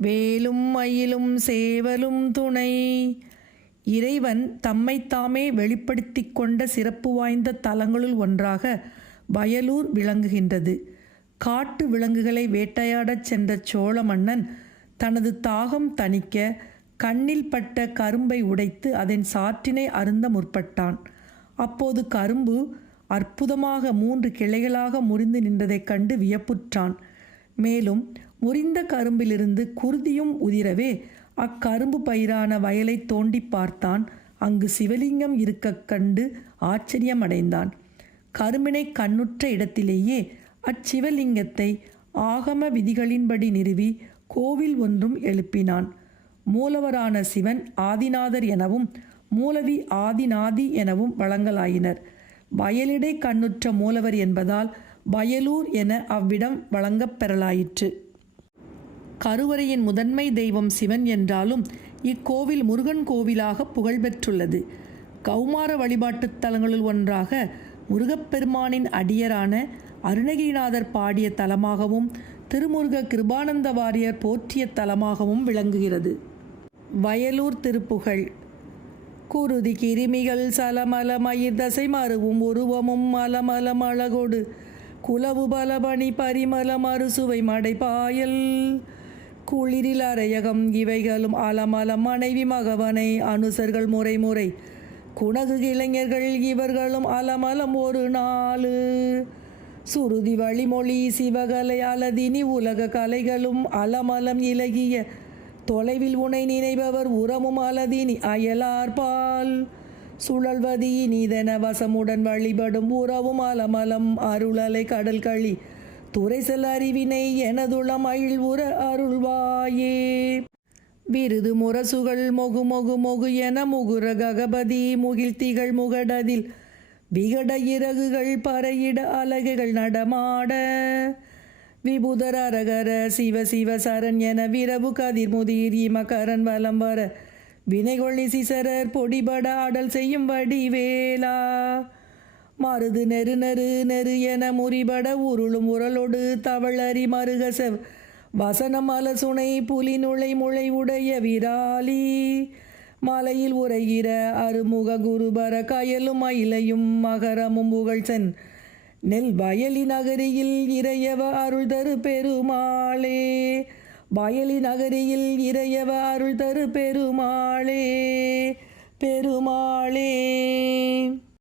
வேலும் மயிலும் சேவலும் துணை. இறைவன் தம்மைத்தாமே வெளிப்படுத்திக் கொண்ட சிறப்பு வாய்ந்த தலங்களுள் ஒன்றாக வயலூர் விளங்குகின்றது. காட்டு விலங்குகளை வேட்டையாடச் சென்ற சோழ மன்னன் தனது தாகம் தணிக்க கண்ணில் பட்ட கரும்பை உடைத்து அதன் சாற்றினை அருந்த முற்பட்டான். அப்போது கரும்பு அற்புதமாக மூன்று கிளைகளாக முறிந்து நின்றதைக் கண்டு வியப்புற்றான். மேலும் முறிந்த கரும்பிலிருந்து குருதியும் உதிரவே அக்கரும்பு பயிரான வயலை தோண்டி பார்த்தான். அங்கு சிவலிங்கம் இருக்கக் கண்டு ஆச்சரியமடைந்தான். கரும்பினை கண்ணுற்ற இடத்திலேயே அச்சிவலிங்கத்தை ஆகம விதிகளின்படி நிறுவி கோவில் ஒன்றும் எழுப்பினான். மூலவரான சிவன் ஆதிநாதர் எனவும் மூலவி ஆதிநாதி எனவும் வழங்கலாயினர். வயலிடை கண்ணுற்ற மூலவர் என்பதால் வயலூர் என அவ்விடம் வழங்கப் பெறலாயிற்று. கருவறையின் முதன்மை தெய்வம் சிவன் என்றாலும் இக்கோவில் முருகன் கோவிலாக புகழ்பெற்றுள்ளது. கௌமார வழிபாட்டுத் தலங்களுள் ஒன்றாக முருகப்பெருமானின் அடியரான அருணகிரிநாதர் பாடிய தலமாகவும் திருமுருக கிருபானந்த வாரியர் போற்றிய தலமாகவும் விளங்குகிறது. வயலூர் திருப்புகழ். குருதி கிருமிகள் சலமல மயிர் தசை மருவும் உருவமும் மலமலம் அழகோடு குலவு பலபணி பரிமல மறுசுவை மடைபாயல் குளிரில் அரையகம் இவைகளும் அலமலம் மனைவி மகவனை அனுசர்கள் முறை முறை. குணகு இளைஞர்கள் இவர்களும் அலமலம் ஒரு நாளு. சுருதி வழிமொழி சிவகலை அலதினி உலக கலைகளும் அலமலம் இலகிய. தொலைவில் உனை நினைபவர் உரமும் அலதினி அயலார்பால் சுழல்வதி நீதென வசமுடன் வழிபடும் உறவும் அலமலம் அருளலை கடல் களி துறைசல் அறிவினை எனதுளம் அழில் உற அருள்வாயே. விருது முரசுகள் மொகு மொகு மொகு என முகுர ககபதி முகிழ்த்திகள் முகடதில் விகட இறகுகள் பறையிட அலகுகள் நடமாட. விபுதர் அரகர சிவ சிவ சரண் என விரவு கதிர் முதிர் இமகரன் வலம் வர. வினைகொள்ளி சிசரர் பொடிபட ஆடல் செய்யும் வடிவேலா. மருது நெரு நெரு நெரு என முறிபட உருளும் உரலொடு தவளறி மருகசவ் வசனம் அலசுனை புலி நுழை முளை உடைய விராலி. மலையில் உரைகிற அருமுக குருபர கயலும் அயிலையும் மகரமும் புகழ்சன் நெல் வயலி நகரியில் இறையவ அருள் தரு பெருமாளே. வயலி நகரியில் இறையவ அருள் தரு பெருமாளே. பெருமாளே.